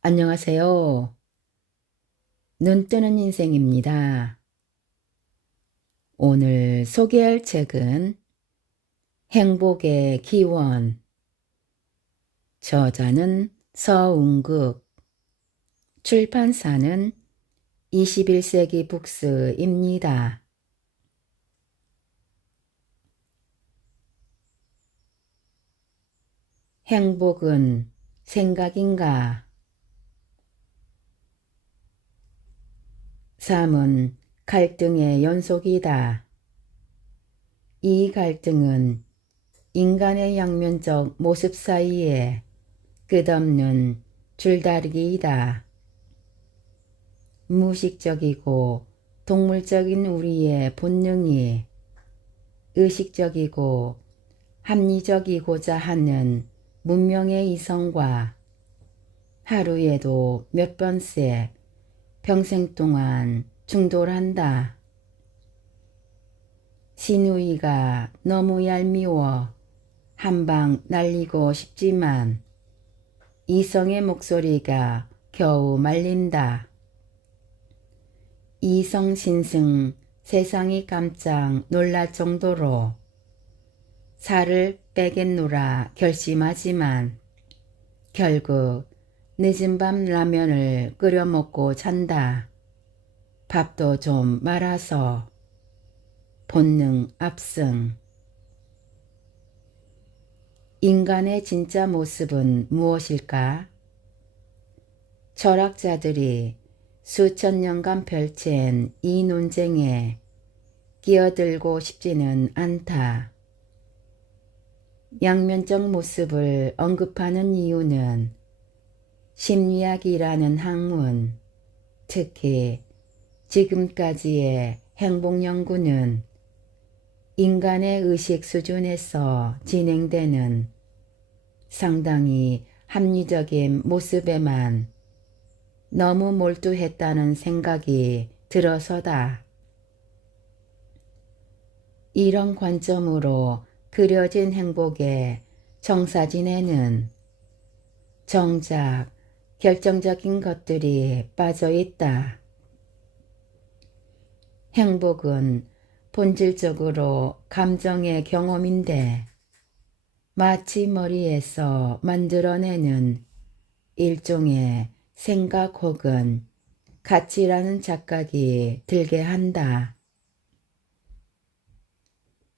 안녕하세요. 눈뜨는 인생입니다. 오늘 소개할 책은 행복의 기원, 저자는 서운극, 출판사는 21세기 북스입니다. 행복은 생각인가? 삶은 갈등의 연속이다. 이 갈등은 인간의 양면적 모습 사이에 끝없는 줄다리기이다. 무의식적이고 동물적인 우리의 본능이 의식적이고 합리적이고자 하는 문명의 이성과 하루에도 몇 번씩 평생 동안 충돌한다. 시누이가 너무 얄미워 한방 날리고 싶지만 이성의 목소리가 겨우 말린다. 이성신승 세상이 깜짝 놀랄 정도로 살을 빼겠노라 결심하지만 결국 늦은 밤 라면을 끓여 먹고 잔다. 밥도 좀 말아서. 본능 압승. 인간의 진짜 모습은 무엇일까? 철학자들이 수천 년간 펼친 이 논쟁에 끼어들고 싶지는 않다. 양면적 모습을 언급하는 이유는 심리학이라는 학문, 특히 지금까지의 행복 연구는 인간의 의식 수준에서 진행되는 상당히 합리적인 모습에만 너무 몰두했다는 생각이 들어서다. 이런 관점으로 그려진 행복의 정사진에는 정작 결정적인 것들이 빠져 있다. 행복은 본질적으로 감정의 경험인데 마치 머리에서 만들어내는 일종의 생각 혹은 가치라는 착각이 들게 한다.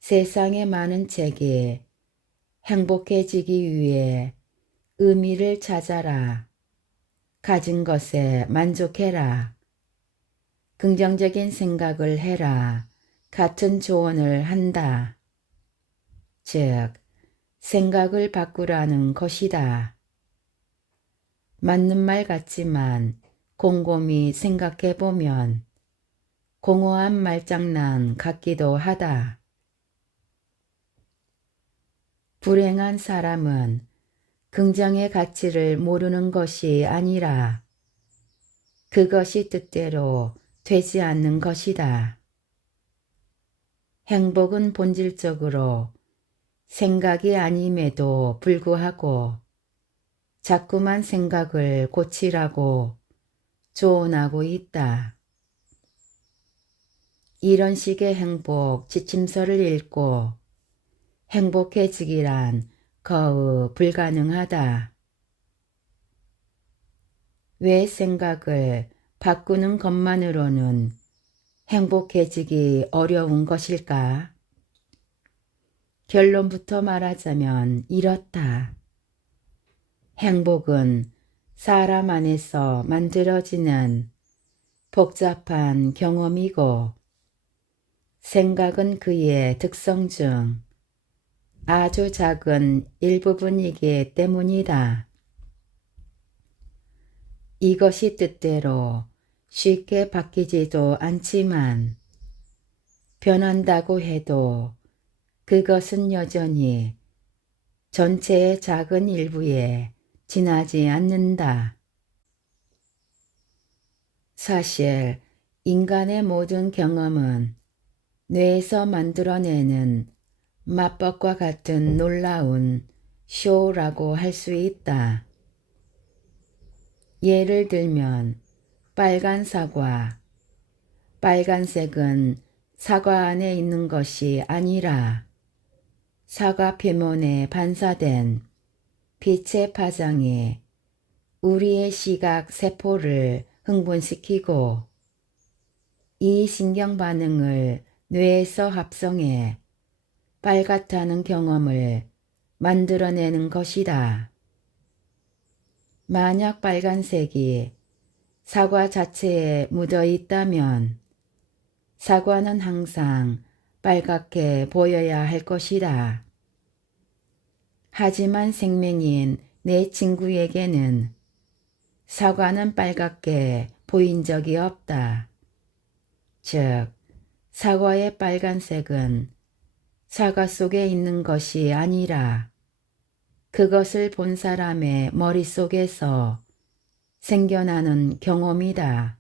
세상의 많은 책이 행복해지기 위해 의미를 찾아라, 가진 것에 만족해라, 긍정적인 생각을 해라 같은 조언을 한다. 즉, 생각을 바꾸라는 것이다. 맞는 말 같지만 곰곰이 생각해보면 공허한 말장난 같기도 하다. 불행한 사람은 긍정의 가치를 모르는 것이 아니라 그것이 뜻대로 되지 않는 것이다. 행복은 본질적으로 생각이 아님에도 불구하고 자꾸만 생각을 고치라고 조언하고 있다. 이런 식의 행복 지침서를 읽고 행복해지기란 거의 불가능하다. 왜 생각을 바꾸는 것만으로는 행복해지기 어려운 것일까? 결론부터 말하자면 이렇다. 행복은 사람 안에서 만들어지는 복잡한 경험이고 생각은 그의 특성 중 아주 작은 일부분이기 때문이다. 이것이 뜻대로 쉽게 바뀌지도 않지만 변한다고 해도 그것은 여전히 전체의 작은 일부에 지나지 않는다. 사실 인간의 모든 경험은 뇌에서 만들어내는 마법과 같은 놀라운 쇼라고 할 수 있다. 예를 들면 빨간 사과, 빨간색은 사과 안에 있는 것이 아니라 사과 표면에 반사된 빛의 파장이 우리의 시각 세포를 흥분시키고 이 신경 반응을 뇌에서 합성해 빨갛다는 경험을 만들어내는 것이다. 만약 빨간색이 사과 자체에 묻어 있다면 사과는 항상 빨갛게 보여야 할 것이다. 하지만 생명인 내 친구에게는 사과는 빨갛게 보인 적이 없다. 즉, 사과의 빨간색은 사과 속에 있는 것이 아니라 그것을 본 사람의 머릿속에서 생겨나는 경험이다.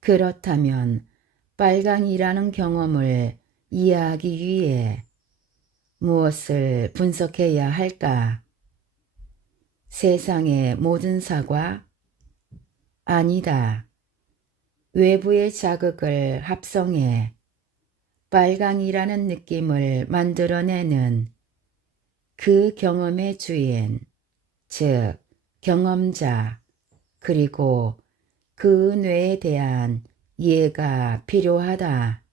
그렇다면 빨강이라는 경험을 이해하기 위해 무엇을 분석해야 할까? 세상의 모든 사과? 아니다. 외부의 자극을 합성해 빨강이라는 느낌을 만들어내는 그 경험의 주인, 즉 경험자, 그리고 그 뇌에 대한 이해가 필요하다.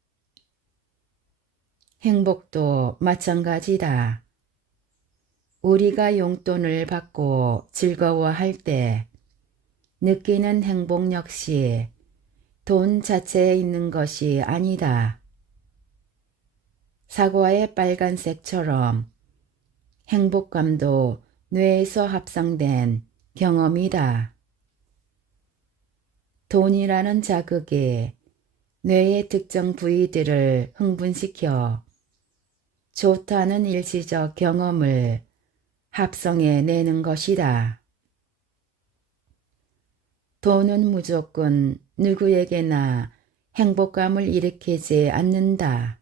행복도 마찬가지다. 우리가 용돈을 받고 즐거워할 때 느끼는 행복 역시 돈 자체에 있는 것이 아니다. 사과의 빨간색처럼 행복감도 뇌에서 합성된 경험이다. 돈이라는 자극이 뇌의 특정 부위들을 흥분시켜 좋다는 일시적 경험을 합성해 내는 것이다. 돈은 무조건 누구에게나 행복감을 일으키지 않는다.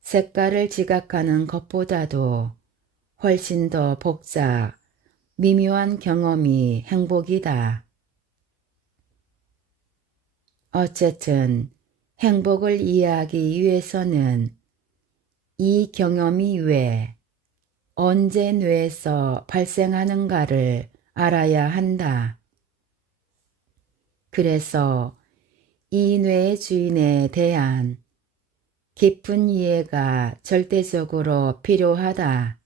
색깔을 지각하는 것보다도 훨씬 더 복잡, 미묘한 경험이 행복이다. 어쨌든 행복을 이해하기 위해서는 이 경험이 왜, 언제 뇌에서 발생하는가를 알아야 한다. 그래서 이 뇌의 주인에 대한 깊은 이해가 절대적으로 필요하다.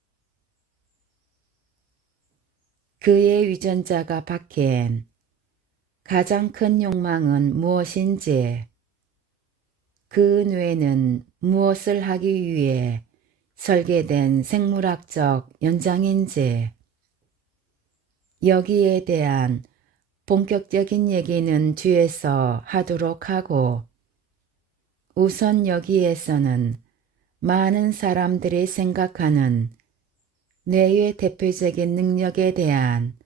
그의 유전자가 박힌 가장 큰 욕망은 무엇인지, 그 뇌는 무엇을 하기 위해 설계된 생물학적 연장인지, 여기에 대한 본격적인 얘기는 뒤에서 하도록 하고, 우선 여기에서는 많은 사람들이 생각하는 뇌의 대표적인 능력에 대한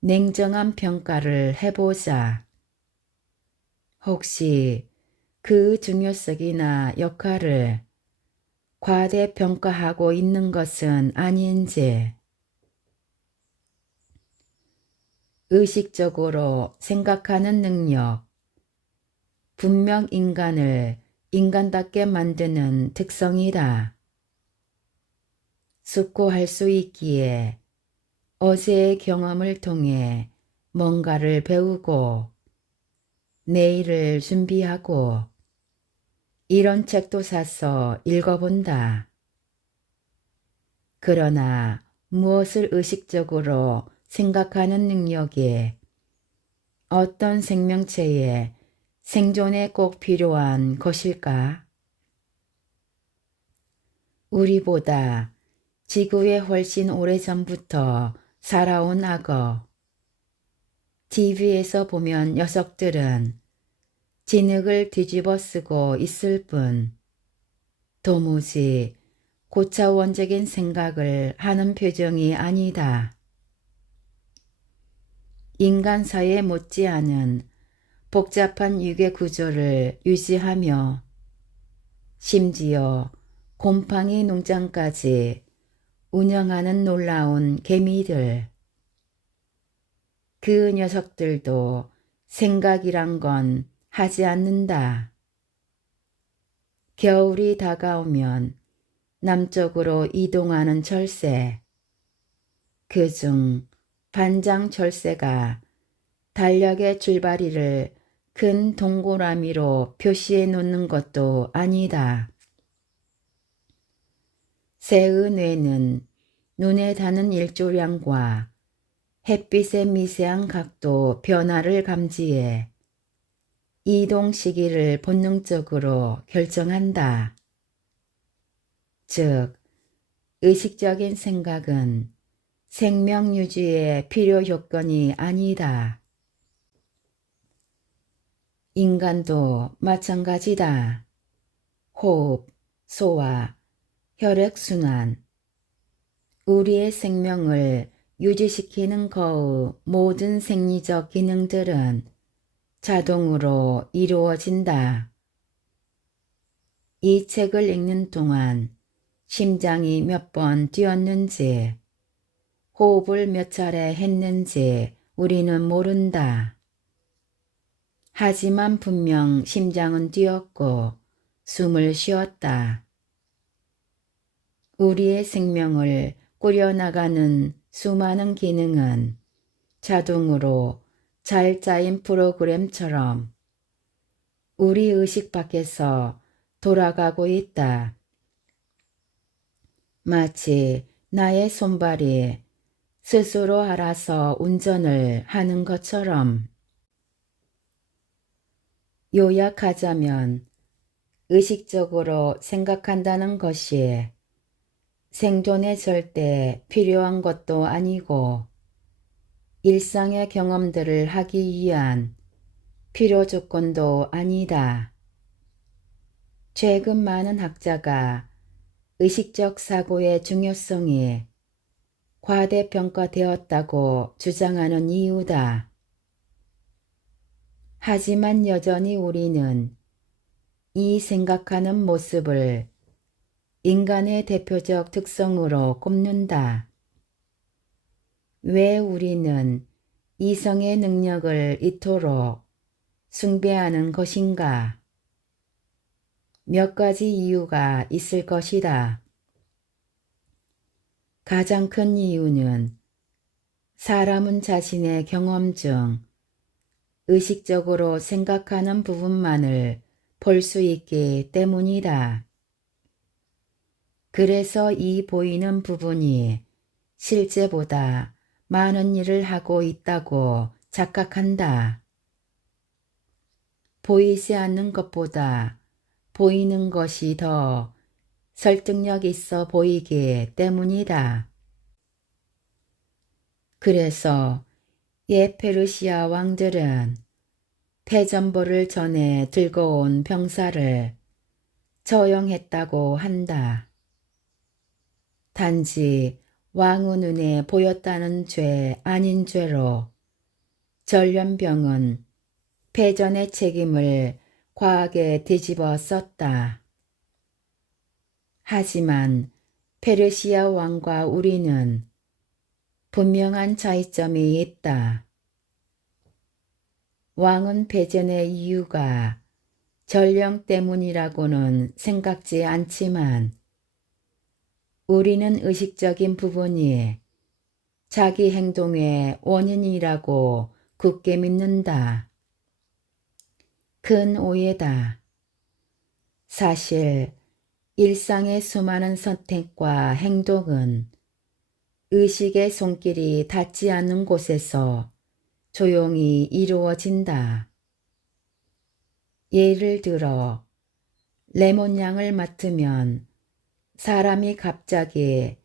냉정한 평가를 해보자. 혹시 그 중요성이나 역할을 과대평가하고 있는 것은 아닌지. 의식적으로 생각하는 능력, 분명 인간을 인간답게 만드는 특성이다. 숙고할 수 있기에 어제의 경험을 통해 뭔가를 배우고 내일을 준비하고 이런 책도 사서 읽어본다. 그러나 무엇을 의식적으로 생각하는 능력이 어떤 생명체의 생존에 꼭 필요한 것일까? 우리보다 지구에 훨씬 오래전부터 살아온 악어. TV에서 보면 녀석들은 진흙을 뒤집어 쓰고 있을 뿐 도무지 고차원적인 생각을 하는 표정이 아니다. 인간 사회에 못지않은 복잡한 유괴 구조를 유지하며 심지어 곰팡이 농장까지 운영하는 놀라운 개미들. 그 녀석들도 생각이란 건 하지 않는다. 겨울이 다가오면 남쪽으로 이동하는 철새, 그중 반장 철새가 달력의 줄바리를 큰 동그라미로 표시해 놓는 것도 아니다. 새의 뇌는 눈에 닿는 일조량과 햇빛의 미세한 각도 변화를 감지해 이동 시기를 본능적으로 결정한다. 즉, 의식적인 생각은 생명 유지의 필요 조건이 아니다. 인간도 마찬가지다. 호흡, 소화, 혈액순환, 우리의 생명을 유지시키는 거의 모든 생리적 기능들은 자동으로 이루어진다. 이 책을 읽는 동안 심장이 몇 번 뛰었는지, 호흡을 몇 차례 했는지 우리는 모른다. 하지만 분명 심장은 뛰었고 숨을 쉬었다. 우리의 생명을 꾸려나가는 수많은 기능은 자동으로 잘 짜인 프로그램처럼 우리 의식 밖에서 돌아가고 있다. 마치 나의 손발이 스스로 알아서 운전을 하는 것처럼. 요약하자면 의식적으로 생각한다는 것이 생존에 절대 필요한 것도 아니고 일상의 경험들을 하기 위한 필요 조건도 아니다. 최근 많은 학자가 의식적 사고의 중요성이 과대평가되었다고 주장하는 이유다. 하지만 여전히 우리는 이 생각하는 모습을 인간의 대표적 특성으로 꼽는다. 왜 우리는 이성의 능력을 이토록 숭배하는 것인가? 몇 가지 이유가 있을 것이다. 가장 큰 이유는 사람은 자신의 경험 중 의식적으로 생각하는 부분만을 볼 수 있기 때문이다. 그래서 이 보이는 부분이 실제보다 많은 일을 하고 있다고 착각한다. 보이지 않는 것보다 보이는 것이 더 설득력 있어 보이기 때문이다. 그래서 옛 페르시아 왕들은 패전보를 전해 들고 온 병사를 처형했다고 한다. 단지 왕의 눈에 보였다는 죄 아닌 죄로 전염병은 패전의 책임을 과하게 뒤집어 썼다. 하지만 페르시아 왕과 우리는 분명한 차이점이 있다. 왕은 패전의 이유가 전령 때문이라고는 생각지 않지만 우리는 의식적인 부분이 자기 행동의 원인이라고 굳게 믿는다. 큰 오해다. 사실 일상의 수많은 선택과 행동은 의식의 손길이 닿지 않는 곳에서 조용히 이루어진다. 예를 들어 레몬향을 맡으면 사람이 갑자기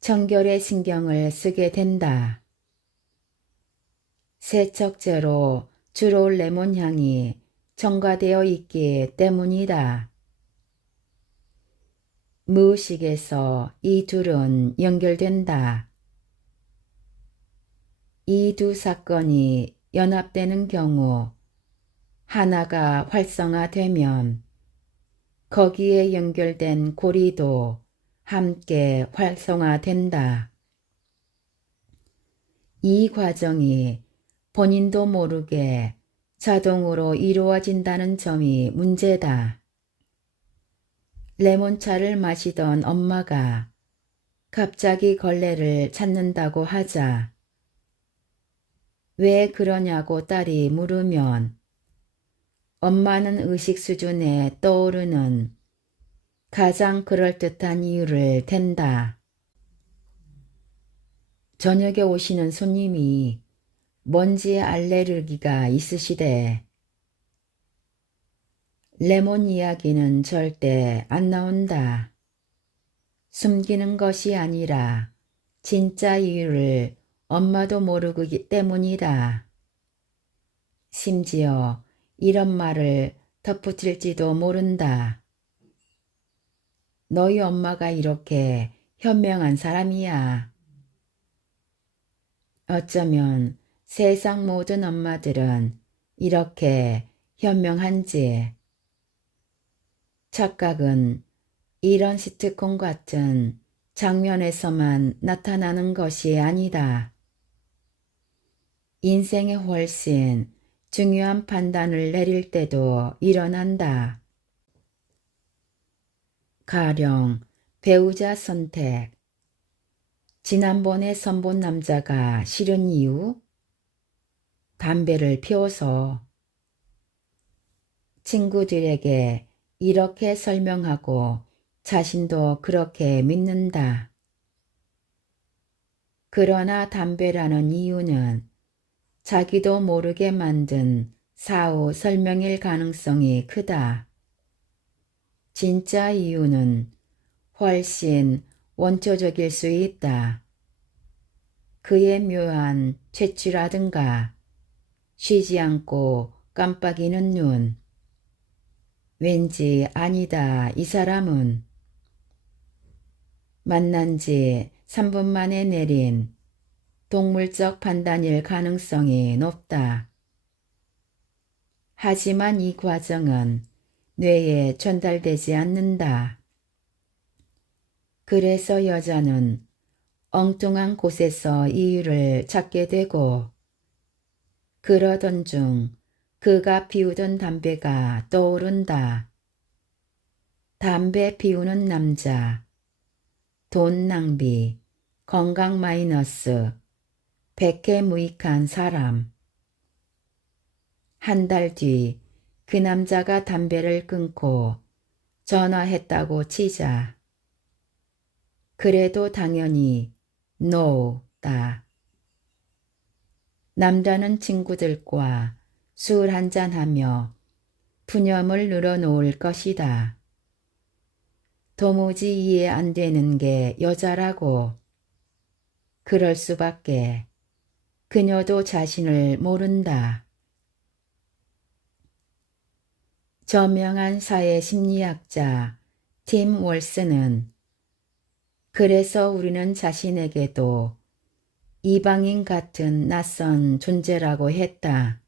청결의 신경을 쓰게 된다. 세척제로 주로 레몬향이 첨가되어 있기 때문이다. 무의식에서 이 둘은 연결된다. 이 두 사건이 연합되는 경우 하나가 활성화되면 거기에 연결된 고리도 함께 활성화된다. 이 과정이 본인도 모르게 자동으로 이루어진다는 점이 문제다. 레몬차를 마시던 엄마가 갑자기 걸레를 찾는다고 하자 왜 그러냐고 딸이 물으면 엄마는 의식 수준에 떠오르는 가장 그럴듯한 이유를 댄다. 저녁에 오시는 손님이 먼지 알레르기가 있으시대. 레몬 이야기는 절대 안 나온다. 숨기는 것이 아니라 진짜 이유를 엄마도 모르기 때문이다. 심지어 이런 말을 덧붙일지도 모른다. 너희 엄마가 이렇게 현명한 사람이야. 어쩌면 세상 모든 엄마들은 이렇게 현명한지. 착각은 이런 시트콤 같은 장면에서만 나타나는 것이 아니다. 인생에 훨씬 중요한 판단을 내릴 때도 일어난다. 가령 배우자 선택. 지난번에 선본 남자가 싫은 이유? 담배를 피워서. 친구들에게 이렇게 설명하고 자신도 그렇게 믿는다. 그러나 담배라는 이유는 자기도 모르게 만든 사후 설명일 가능성이 크다. 진짜 이유는 훨씬 원초적일 수 있다. 그의 묘한 채취라든가 쉬지 않고 깜빡이는 눈. 왠지 아니다 이 사람은. 만난 지 3분 만에 내린 동물적 판단일 가능성이 높다. 하지만 이 과정은 뇌에 전달되지 않는다. 그래서 여자는 엉뚱한 곳에서 이유를 찾게 되고 그러던 중 그가 피우던 담배가 떠오른다. 담배 피우는 남자, 돈 낭비, 건강 마이너스, 백해무익한 사람. 한 달 뒤 그 남자가 담배를 끊고 전화했다고 치자. 그래도 당연히 NO다. 남자는 친구들과 술 한잔하며 푸념을 늘어놓을 것이다. 도무지 이해 안 되는 게 여자라고. 그럴 수밖에. 그녀도 자신을 모른다. 저명한 사회심리학자 팀 월스는 그래서 우리는 자신에게도 이방인 같은 낯선 존재라고 했다.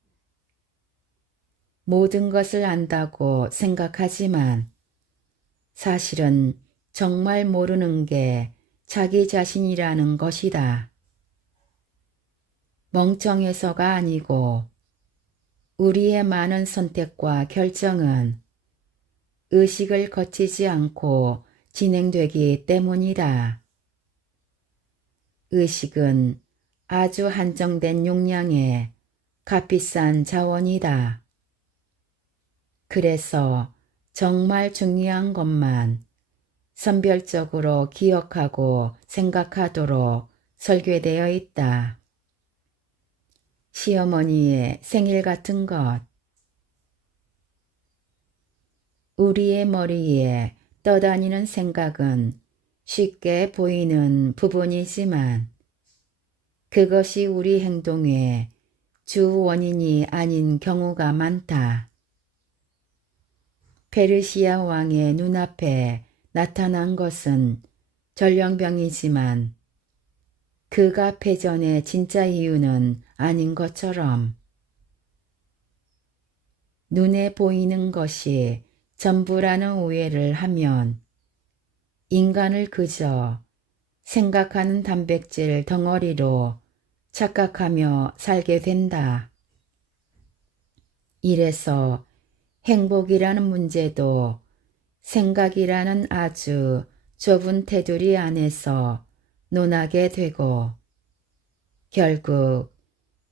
모든 것을 안다고 생각하지만 사실은 정말 모르는 게 자기 자신이라는 것이다. 멍청해서가 아니고 우리의 많은 선택과 결정은 의식을 거치지 않고 진행되기 때문이다. 의식은 아주 한정된 용량의 값비싼 자원이다. 그래서 정말 중요한 것만 선별적으로 기억하고 생각하도록 설계되어 있다. 시어머니의 생일 같은 것. 우리의 머리에 떠다니는 생각은 쉽게 보이는 부분이지만 그것이 우리 행동의 주 원인이 아닌 경우가 많다. 페르시아 왕의 눈앞에 나타난 것은 전령병이지만 그가 패전의 진짜 이유는 아닌 것처럼 눈에 보이는 것이 전부라는 오해를 하면 인간을 그저 생각하는 단백질 덩어리로 착각하며 살게 된다. 이래서 행복이라는 문제도 생각이라는 아주 좁은 테두리 안에서 논하게 되고 결국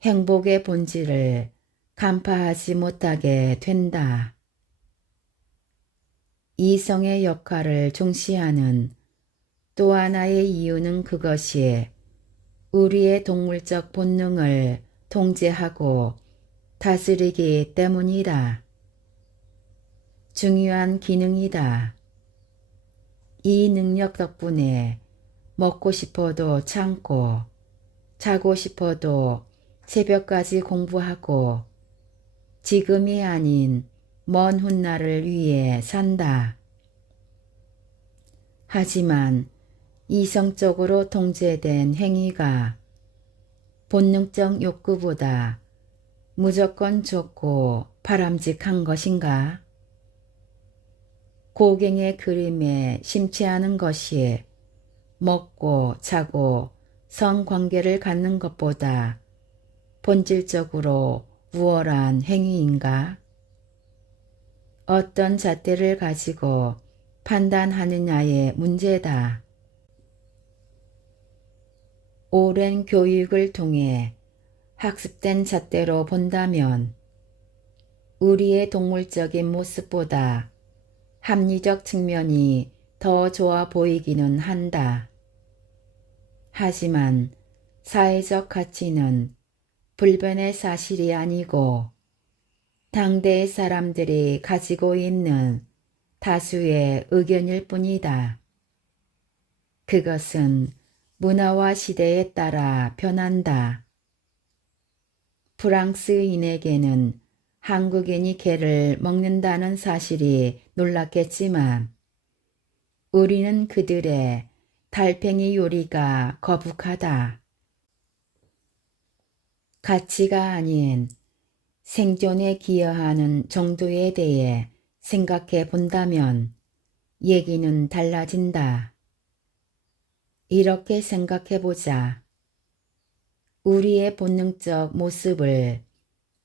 행복의 본질을 간파하지 못하게 된다. 이성의 역할을 중시하는 또 하나의 이유는 그것이 우리의 동물적 본능을 통제하고 다스리기 때문이다. 중요한 기능이다. 이 능력 덕분에 먹고 싶어도 참고 자고 싶어도 새벽까지 공부하고 지금이 아닌 먼 훗날을 위해 산다. 하지만 이성적으로 통제된 행위가 본능적 욕구보다 무조건 좋고 바람직한 것인가? 고갱의 그림에 심취하는 것이 먹고 자고 성관계를 갖는 것보다 본질적으로 우월한 행위인가? 어떤 잣대를 가지고 판단하느냐의 문제다. 오랜 교육을 통해 학습된 잣대로 본다면 우리의 동물적인 모습보다 합리적 측면이 더 좋아 보이기는 한다. 하지만 사회적 가치는 불변의 사실이 아니고 당대의 사람들이 가지고 있는 다수의 의견일 뿐이다. 그것은 문화와 시대에 따라 변한다. 프랑스인에게는 한국인이 개를 먹는다는 사실이 놀랐겠지만 우리는 그들의 달팽이 요리가 거북하다. 가치가 아닌 생존에 기여하는 정도에 대해 생각해 본다면 얘기는 달라진다. 이렇게 생각해 보자. 우리의 본능적 모습을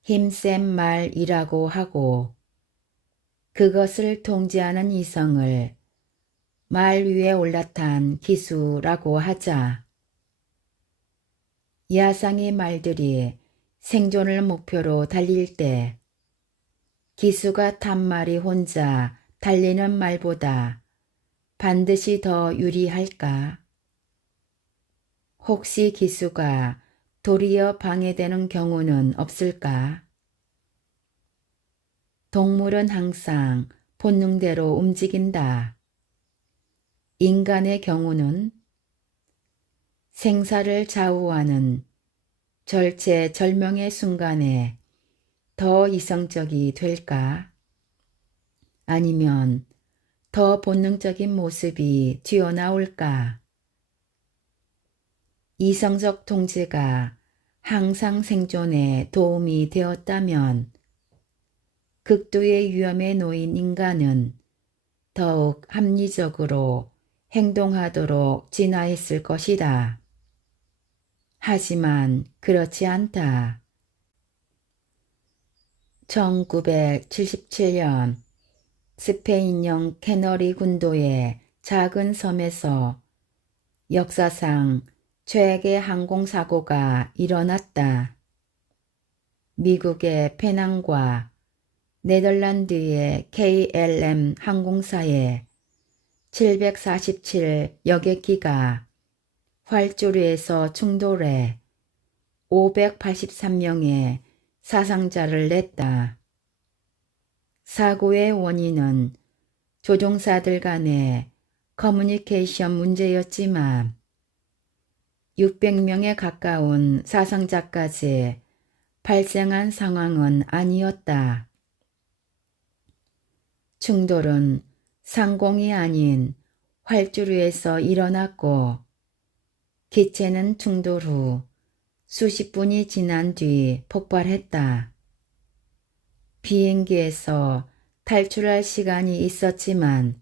힘센 말이라고 하고 그것을 통제하는 이성을 말 위에 올라탄 기수라고 하자. 야상의 말들이 생존을 목표로 달릴 때 기수가 탄 말이 혼자 달리는 말보다 반드시 더 유리할까? 혹시 기수가 도리어 방해되는 경우는 없을까? 동물은 항상 본능대로 움직인다. 인간의 경우는 생사를 좌우하는 절체절명의 순간에 더 이성적이 될까? 아니면 더 본능적인 모습이 튀어나올까? 이성적 통제가 항상 생존에 도움이 되었다면 극도의 위험에 놓인 인간은 더욱 합리적으로 행동하도록 진화했을 것이다. 하지만 그렇지 않다. 1977년 스페인령 캐너리 군도의 작은 섬에서 역사상 최악의 항공사고가 일어났다. 미국의 페낭과 네덜란드의 KLM 항공사의 747 여객기가 활주로에서 충돌해 583명의 사상자를 냈다. 사고의 원인은 조종사들 간의 커뮤니케이션 문제였지만 600명에 가까운 사상자까지 발생한 상황은 아니었다. 충돌은 상공이 아닌 활주로에서 일어났고 기체는 충돌 후 수십 분이 지난 뒤 폭발했다. 비행기에서 탈출할 시간이 있었지만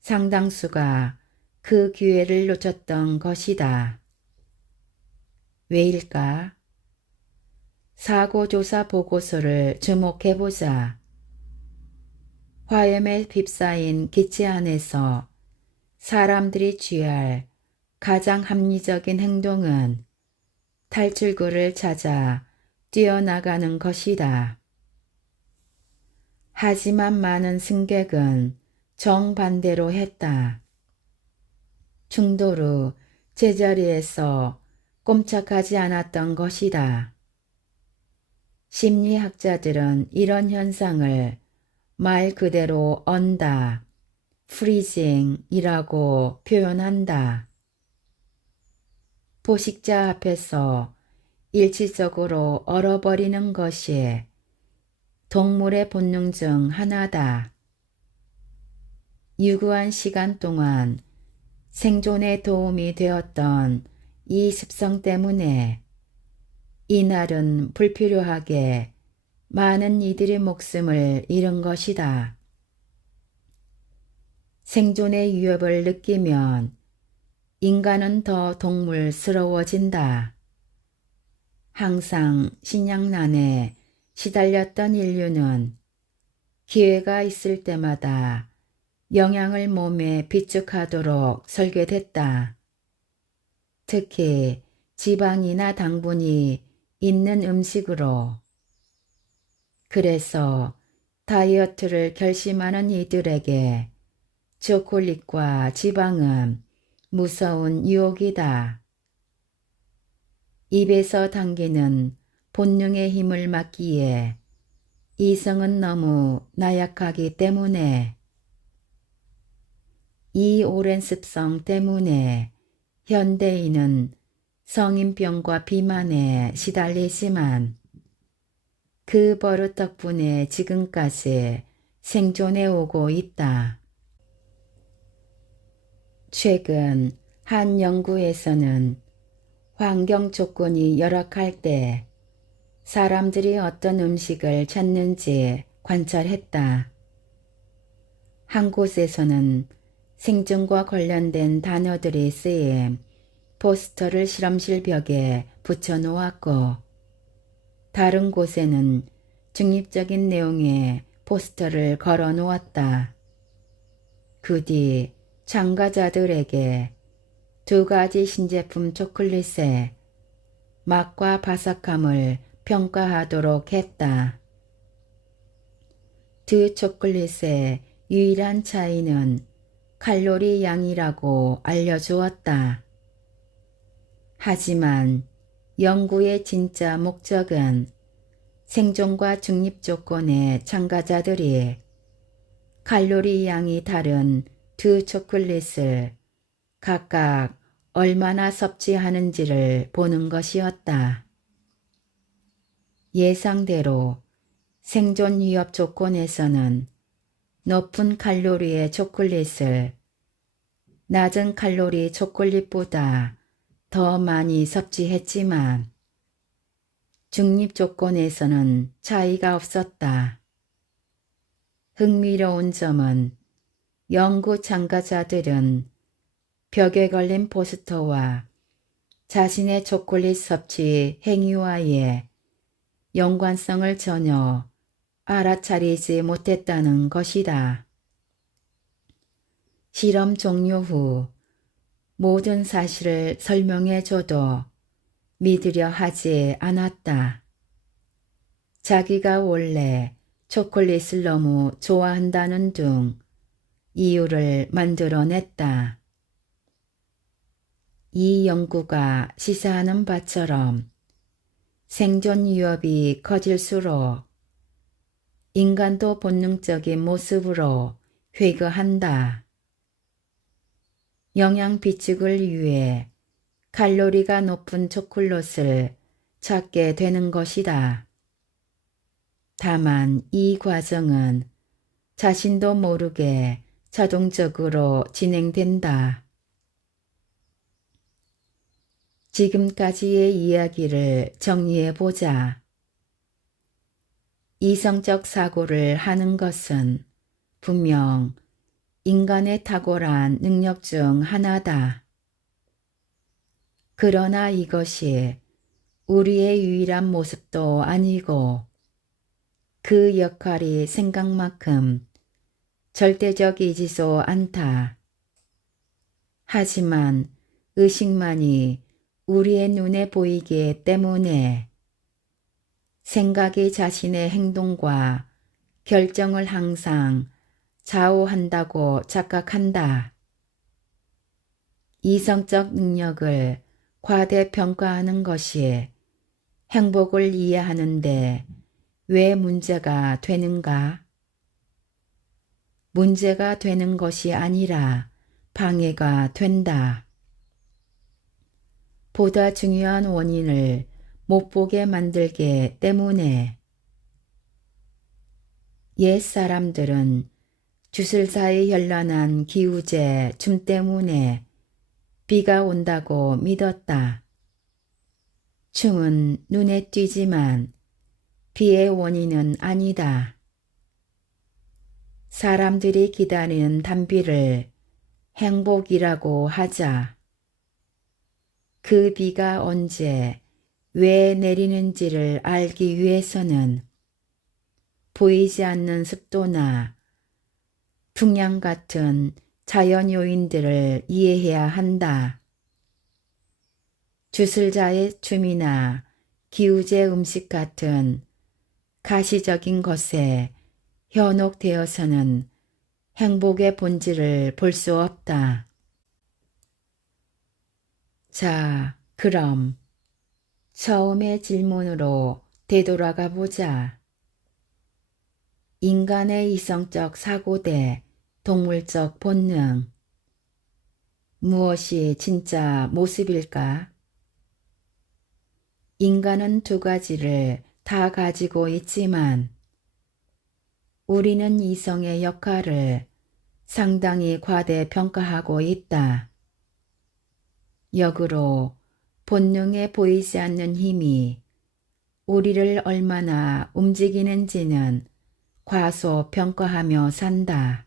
상당수가 그 기회를 놓쳤던 것이다. 왜일까? 사고조사 보고서를 주목해보자. 화염에 휩싸인 기체 안에서 사람들이 취할 가장 합리적인 행동은 탈출구를 찾아 뛰어나가는 것이다. 하지만 많은 승객은 정반대로 했다. 충돌 후 제자리에서 꼼짝하지 않았던 것이다. 심리학자들은 이런 현상을 말 그대로 언다, 프리징이라고 표현한다. 포식자 앞에서 일시적으로 얼어버리는 것이 동물의 본능 중 하나다. 유구한 시간 동안 생존에 도움이 되었던 이 습성 때문에 이날은 불필요하게 많은 이들의 목숨을 잃은 것이다. 생존의 위협을 느끼면 인간은 더 동물스러워진다. 항상 식량난에 시달렸던 인류는 기회가 있을 때마다 영양을 몸에 비축하도록 설계됐다. 특히 지방이나 당분이 있는 음식으로. 그래서 다이어트를 결심하는 이들에게 초콜릿과 지방은 무서운 유혹이다. 입에서 당기는 본능의 힘을 막기에 이성은 너무 나약하기 때문에. 이 오랜 습성 때문에 현대인은 성인병과 비만에 시달리지만 그 버릇 덕분에 지금까지 생존해 오고 있다. 최근 한 연구에서는 환경 조건이 열악할 때 사람들이 어떤 음식을 찾는지 관찰했다. 한 곳에서는 생존과 관련된 단어들이 쓰인 포스터를 실험실 벽에 붙여놓았고, 다른 곳에는 중립적인 내용의 포스터를 걸어놓았다. 그 뒤 참가자들에게 두 가지 신제품 초콜릿의 맛과 바삭함을 평가하도록 했다. 두 초콜릿의 유일한 차이는 칼로리 양이라고 알려주었다. 하지만 연구의 진짜 목적은 생존과 중립 조건의 참가자들이 칼로리 양이 다른 두 초콜릿을 각각 얼마나 섭취하는지를 보는 것이었다. 예상대로 생존 위협 조건에서는 높은 칼로리의 초콜릿을 낮은 칼로리 초콜릿보다 더 많이 섭취했지만 중립 조건에서는 차이가 없었다. 흥미로운 점은 연구 참가자들은 벽에 걸린 포스터와 자신의 초콜릿 섭취 행위와의 연관성을 전혀 알아차리지 못했다는 것이다. 실험 종료 후 모든 사실을 설명해줘도 믿으려 하지 않았다. 자기가 원래 초콜릿을 너무 좋아한다는 등 이유를 만들어냈다. 이 연구가 시사하는 바처럼 생존 위협이 커질수록 인간도 본능적인 모습으로 회귀한다. 영양 비축을 위해 칼로리가 높은 초콜릿을 찾게 되는 것이다. 다만 이 과정은 자신도 모르게 자동적으로 진행된다. 지금까지의 이야기를 정리해보자. 이성적 사고를 하는 것은 분명 인간의 탁월한 능력 중 하나다. 그러나 이것이 우리의 유일한 모습도 아니고 그 역할이 생각만큼 절대적이지도 않다. 하지만 의식만이 우리의 눈에 보이기 때문에 생각이 자신의 행동과 결정을 항상 좌우한다고 착각한다. 이성적 능력을 과대평가하는 것이 행복을 이해하는데 왜 문제가 되는가? 문제가 되는 것이 아니라 방해가 된다. 보다 중요한 원인을 못 보게 만들기 때문에 옛 사람들은 주술사의 현란한 기우제 춤 때문에 비가 온다고 믿었다. 춤은 눈에 띄지만 비의 원인은 아니다. 사람들이 기다리는 단비를 행복이라고 하자. 그 비가 언제, 왜 내리는지를 알기 위해서는 보이지 않는 습도나 풍향 같은 자연 요인들을 이해해야 한다. 주술자의 춤이나 기우제 음식 같은 가시적인 것에 현혹되어서는 행복의 본질을 볼 수 없다. 자, 그럼 처음의 질문으로 되돌아가 보자. 인간의 이성적 사고 대 동물적 본능. 무엇이 진짜 모습일까? 인간은 두 가지를 다 가지고 있지만 우리는 이성의 역할을 상당히 과대평가하고 있다. 역으로 본능에 보이지 않는 힘이 우리를 얼마나 움직이는지는 과소평가하며 산다.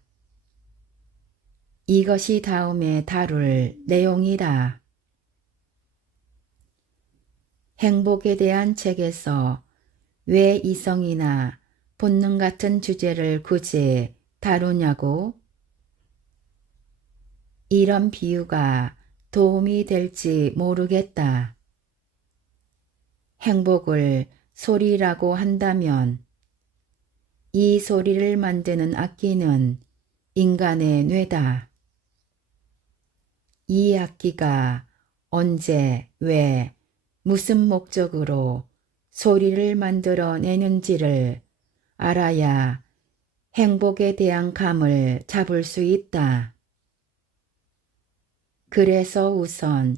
이것이 다음에 다룰 내용이다. 행복에 대한 책에서 왜 이성이나 본능 같은 주제를 굳이 다루냐고? 이런 비유가 도움이 될지 모르겠다. 행복을 소리라고 한다면 이 소리를 만드는 악기는 인간의 뇌다. 이 악기가 언제, 왜, 무슨 목적으로 소리를 만들어내는지를 알아야 행복에 대한 감을 잡을 수 있다. 그래서 우선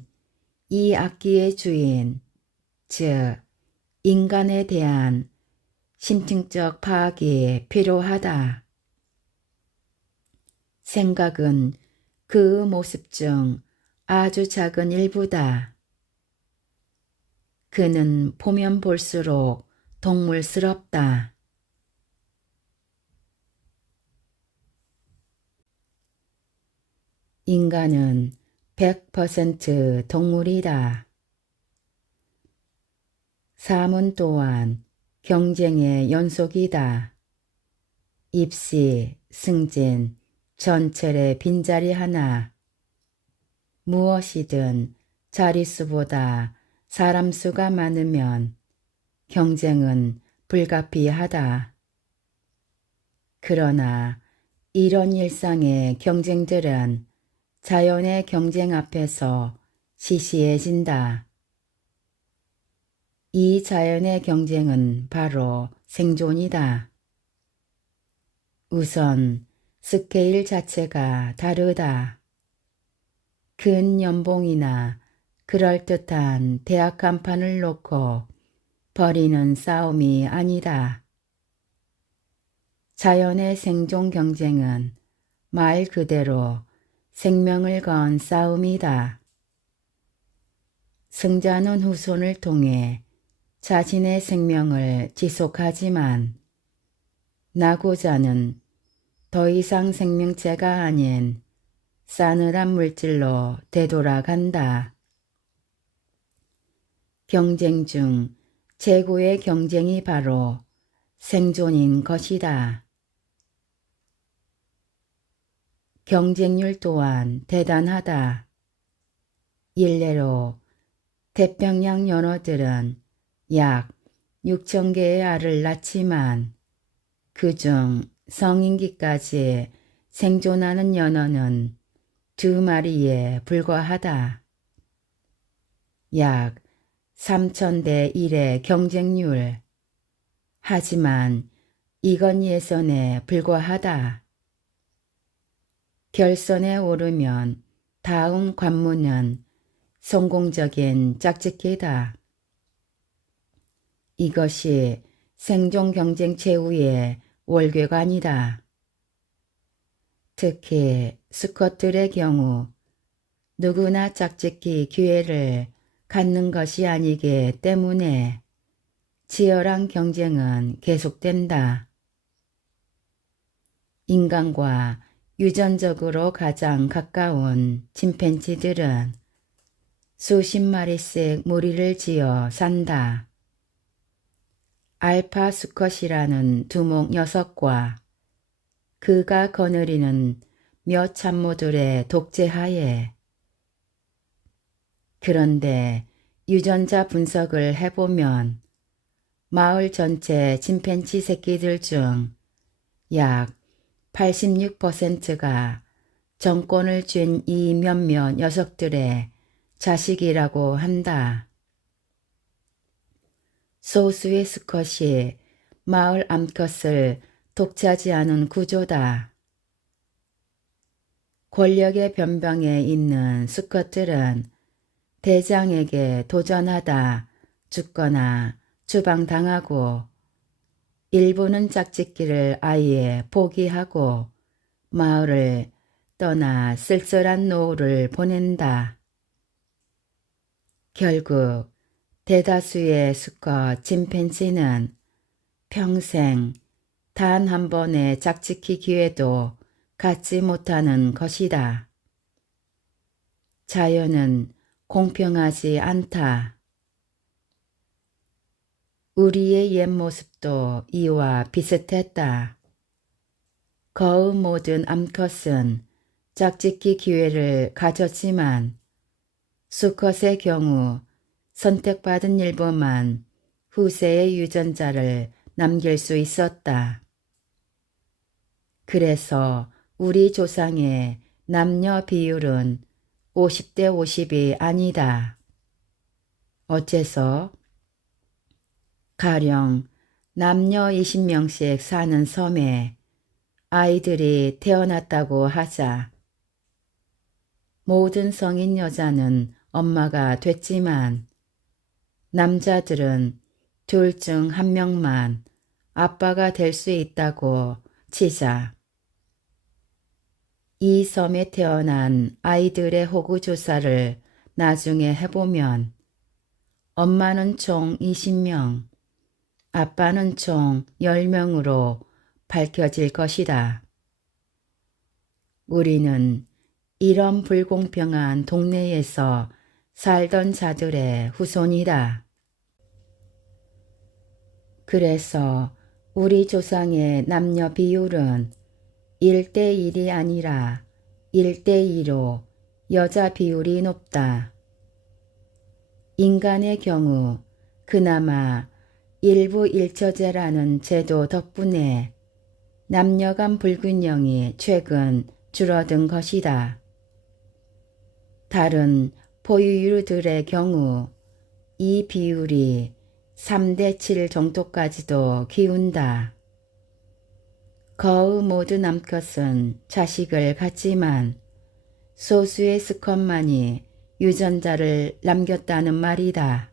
이 악기의 주인, 즉 인간에 대한 심층적 파악이 필요하다. 생각은 그 모습 중 아주 작은 일부다. 그는 보면 볼수록 동물스럽다. 인간은 100% 동물이다. 삶은 또한 경쟁의 연속이다. 입시, 승진, 전철의 빈자리 하나. 무엇이든 자릿수보다 사람 수가 많으면 경쟁은 불가피하다. 그러나 이런 일상의 경쟁들은 자연의 경쟁 앞에서 시시해진다. 이 자연의 경쟁은 바로 생존이다. 우선 스케일 자체가 다르다. 큰 연봉이나 그럴듯한 대학 간판을 놓고 벌이는 싸움이 아니다. 자연의 생존 경쟁은 말 그대로 생명을 건 싸움이다. 승자는 후손을 통해 자신의 생명을 지속하지만 나고자는 더 이상 생명체가 아닌 싸늘한 물질로 되돌아간다. 경쟁 중 최고의 경쟁이 바로 생존인 것이다. 경쟁률 또한 대단하다. 일례로 태평양 연어들은 약 6천 개의 알을 낳지만 그중 성인기까지 생존하는 연어는 2마리에 불과하다. 약 3,000대 1의 경쟁률. 하지만 이건 예선에 불과하다. 결선에 오르면 다음 관문은 성공적인 짝짓기다. 이것이 생존 경쟁 최후의 월궤관이다. 특히 수컷들의 경우 누구나 짝짓기 기회를 갖는 것이 아니기 때문에 치열한 경쟁은 계속된다. 인간과 유전적으로 가장 가까운 침팬지들은 수십 마리씩 무리를 지어 산다. 알파 수컷이라는 두목 녀석과 그가 거느리는 몇 참모들의 독재하에. 그런데 유전자 분석을 해보면 마을 전체 침팬지 새끼들 중 약 86%가 정권을 쥔 이 몇몇 녀석들의 자식이라고 한다. 소수의 수컷이 마을 암컷을 독차지하는 구조다. 권력의 변방에 있는 수컷들은 대장에게 도전하다 죽거나 추방당하고 일부는 짝짓기를 아예 포기하고 마을을 떠나 쓸쓸한 노후를 보낸다. 결국 대다수의 수컷 침팬지는 평생 단 한 번의 짝짓기 기회도 갖지 못하는 것이다. 자연은 공평하지 않다. 우리의 옛 모습도 이와 비슷했다. 거의 모든 암컷은 짝짓기 기회를 가졌지만 수컷의 경우 선택받은 일부만 후세의 유전자를 남길 수 있었다. 그래서 우리 조상의 남녀 비율은 50대 50이 아니다. 어째서? 가령 남녀 20명씩 사는 섬에 아이들이 태어났다고 하자. 모든 성인 여자는 엄마가 됐지만 남자들은 둘 중 한 명만 아빠가 될 수 있다고 치자. 이 섬에 태어난 아이들의 호구 조사를 나중에 해보면 엄마는 총 20명, 아빠는 총 10명으로 밝혀질 것이다. 우리는 이런 불공평한 동네에서 살던 자들의 후손이다. 그래서 우리 조상의 남녀 비율은 1대1이 아니라 1대2로 여자 비율이 높다. 인간의 경우 그나마 일부 일처제라는 제도 덕분에 남녀 간 불균형이 최근 줄어든 것이다. 다른 포유류들의 경우 이 비율이 3대7 정도까지도 기운다. 거의 모든 암컷은 자식을 갖지만 소수의 수컷만이 유전자를 남겼다는 말이다.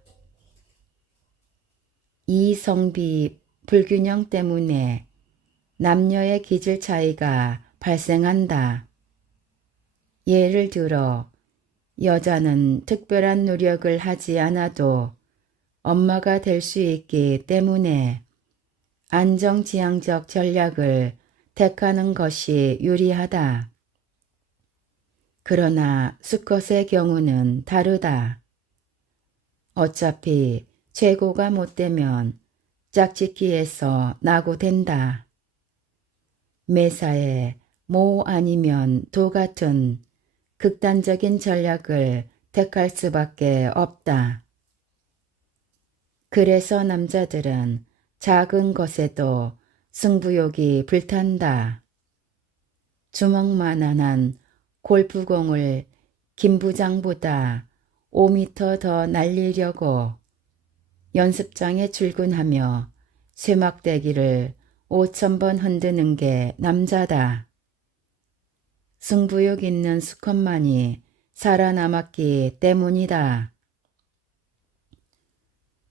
이 성비 불균형 때문에 남녀의 기질 차이가 발생한다. 예를 들어 여자는 특별한 노력을 하지 않아도 엄마가 될 수 있기 때문에 안정지향적 전략을 택하는 것이 유리하다. 그러나 수컷의 경우는 다르다. 어차피 최고가 못 되면 짝짓기에서 나고 된다. 매사에 모 아니면 도 같은 극단적인 전략을 택할 수밖에 없다. 그래서 남자들은 작은 것에도 승부욕이 불탄다. 주먹만한 골프공을 김 부장보다 5m 더 날리려고 연습장에 출근하며 쇠막대기를 5,000번 흔드는 게 남자다. 승부욕 있는 수컷만이 살아남았기 때문이다.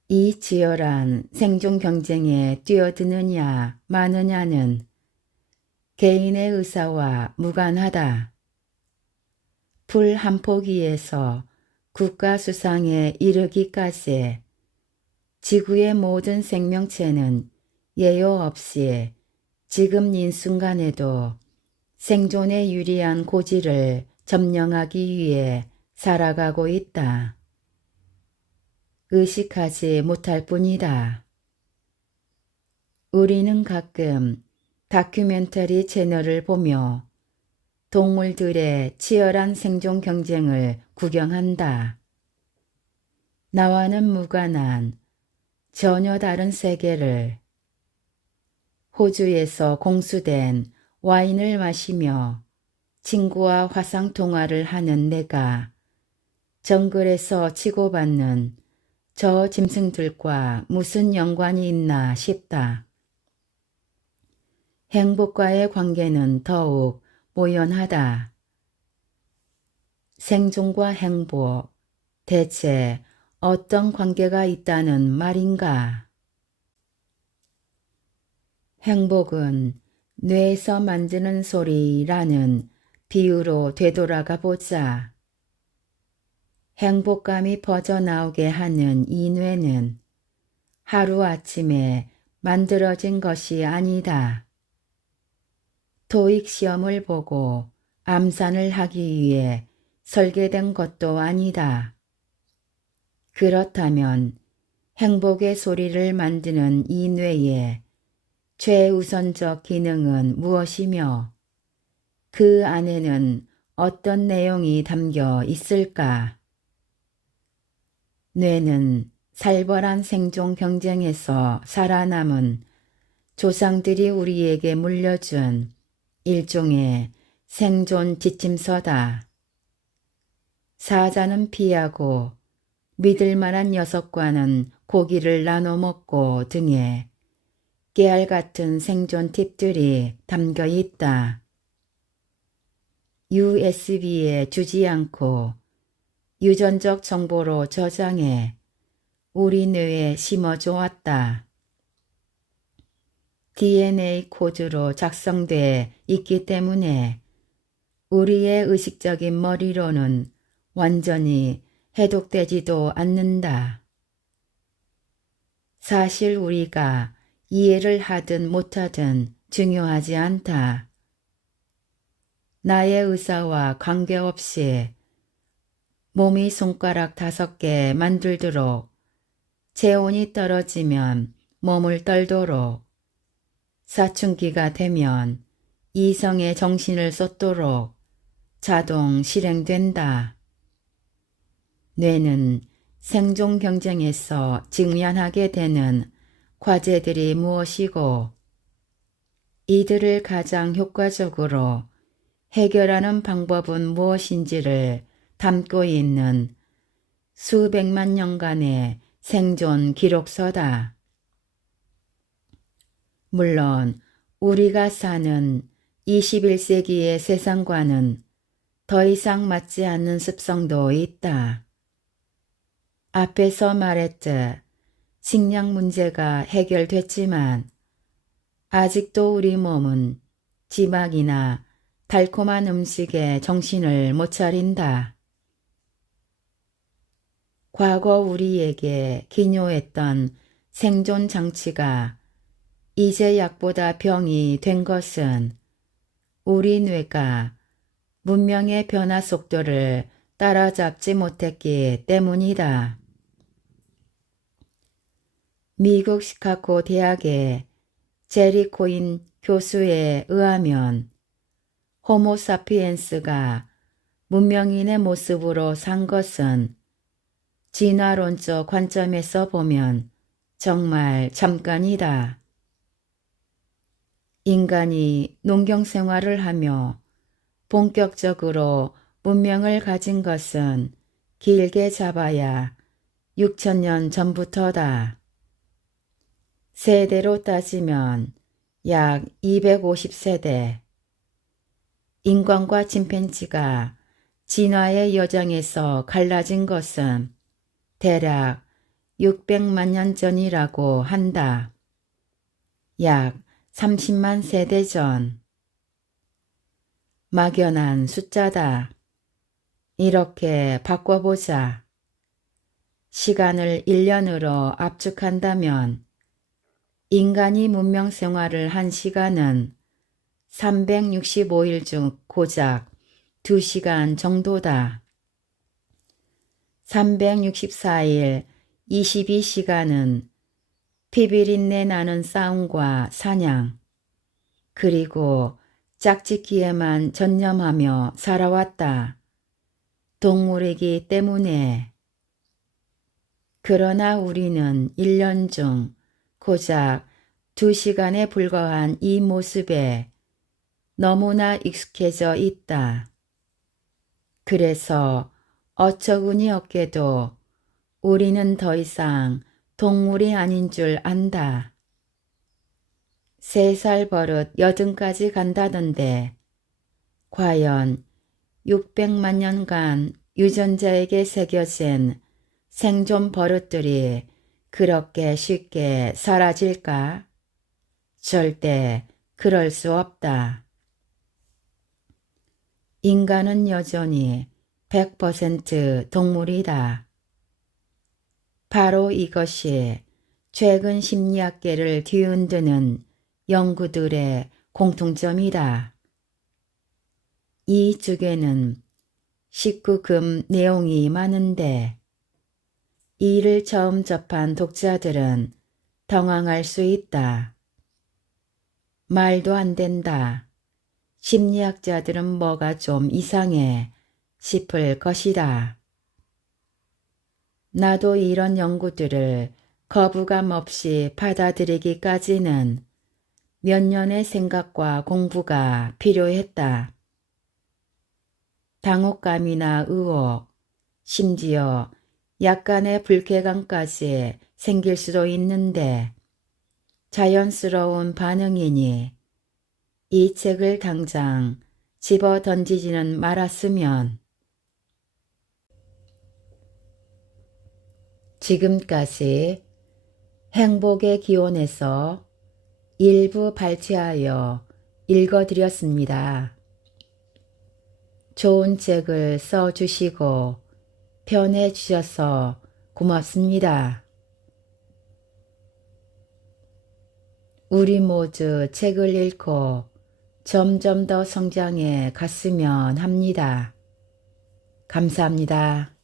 이 치열한 생존 경쟁에 뛰어드느냐 마느냐는 개인의 의사와 무관하다. 풀 한 포기에서 국가 수상에 이르기까지 지구의 모든 생명체는 예요 없이 지금 이 순간에도 생존에 유리한 고지를 점령하기 위해 살아가고 있다. 의식하지 못할 뿐이다. 우리는 가끔 다큐멘터리 채널을 보며 동물들의 치열한 생존 경쟁을 구경한다. 나와는 무관한 전혀 다른 세계를 호주에서 공수된 와인을 마시며 친구와 화상통화를 하는 내가 정글에서 치고받는 저 짐승들과 무슨 연관이 있나 싶다. 행복과의 관계는 더욱 모연하다. 생존과 행복, 대체 어떤 관계가 있다는 말인가? 행복은 뇌에서 만드는 소리라는 비유로 되돌아가 보자. 행복감이 퍼져나오게 하는 이 뇌는 하루아침에 만들어진 것이 아니다. 토익 시험을 보고 암산을 하기 위해 설계된 것도 아니다. 그렇다면 행복의 소리를 만드는 이 뇌의 최우선적 기능은 무엇이며 그 안에는 어떤 내용이 담겨 있을까? 뇌는 살벌한 생존 경쟁에서 살아남은 조상들이 우리에게 물려준 일종의 생존 지침서다. 사자는 피하고 믿을 만한 녀석과는 고기를 나눠 먹고 등의 깨알 같은 생존 팁들이 담겨 있다. USB에 주지 않고 유전적 정보로 저장해 우리 뇌에 심어주었다. DNA 코드로 작성돼 있기 때문에 우리의 의식적인 머리로는 완전히 해독되지도 않는다. 사실 우리가 이해를 하든 못하든 중요하지 않다. 나의 의사와 관계없이 몸이 손가락 5개 만들도록 체온이 떨어지면 몸을 떨도록 사춘기가 되면 이성의 정신을 쏟도록 자동 실행된다. 뇌는 생존 경쟁에서 직면하게 되는 과제들이 무엇이고 이들을 가장 효과적으로 해결하는 방법은 무엇인지를 담고 있는 수백만 년간의 생존 기록서다. 물론 우리가 사는 21세기의 세상과는 더 이상 맞지 않는 습성도 있다. 앞에서 말했듯 식량 문제가 해결됐지만 아직도 우리 몸은 지방이나 달콤한 음식에 정신을 못 차린다. 과거 우리에게 기묘했던 생존 장치가 이제 약보다 병이 된 것은 우리 뇌가 문명의 변화 속도를 따라잡지 못했기 때문이다. 미국 시카고 대학의 제리 코인 교수에 의하면 호모사피엔스가 문명인의 모습으로 산 것은 진화론적 관점에서 보면 정말 잠깐이다. 인간이 농경생활을 하며 본격적으로 문명을 가진 것은 길게 잡아야 6천년 전부터다. 세대로 따지면 약 250세대. 인간과 침팬지가 진화의 여정에서 갈라진 것은 대략 600만 년 전이라고 한다. 약 30만 세대 전. 막연한 숫자다. 이렇게 바꿔보자. 시간을 1년으로 압축한다면 인간이 문명 생활을 한 시간은 365일 중 고작 2시간 정도다. 364일 22시간은 피비린내 나는 싸움과 사냥, 그리고 짝짓기에만 전념하며 살아왔다. 동물이기 때문에. 그러나 우리는 1년 중 고작 2시간에 불과한 이 모습에 너무나 익숙해져 있다. 그래서 어처구니 없게도 우리는 더 이상 동물이 아닌 줄 안다. 3살 버릇 80까지 간다던데 과연 600만 년간 유전자에게 새겨진 생존 버릇들이 그렇게 쉽게 사라질까? 절대 그럴 수 없다. 인간은 여전히 100% 동물이다. 바로 이것이 최근 심리학계를 뒤흔드는 연구들의 공통점이다. 이 주제는 19금 내용이 많은데 이를 처음 접한 독자들은 당황할 수 있다. 말도 안 된다. 심리학자들은 뭐가 좀 이상해 싶을 것이다. 나도 이런 연구들을 거부감 없이 받아들이기까지는 몇 년의 생각과 공부가 필요했다. 당혹감이나 의혹, 심지어 약간의 불쾌감까지 생길 수도 있는데 자연스러운 반응이니 이 책을 당장 집어 던지지는 말았으면. 지금까지 행복의 기원에서 일부 발췌하여 읽어드렸습니다. 좋은 책을 써주시고 편해주셔서 고맙습니다. 우리 모두 책을 읽고 점점 더 성장해 갔으면 합니다. 감사합니다.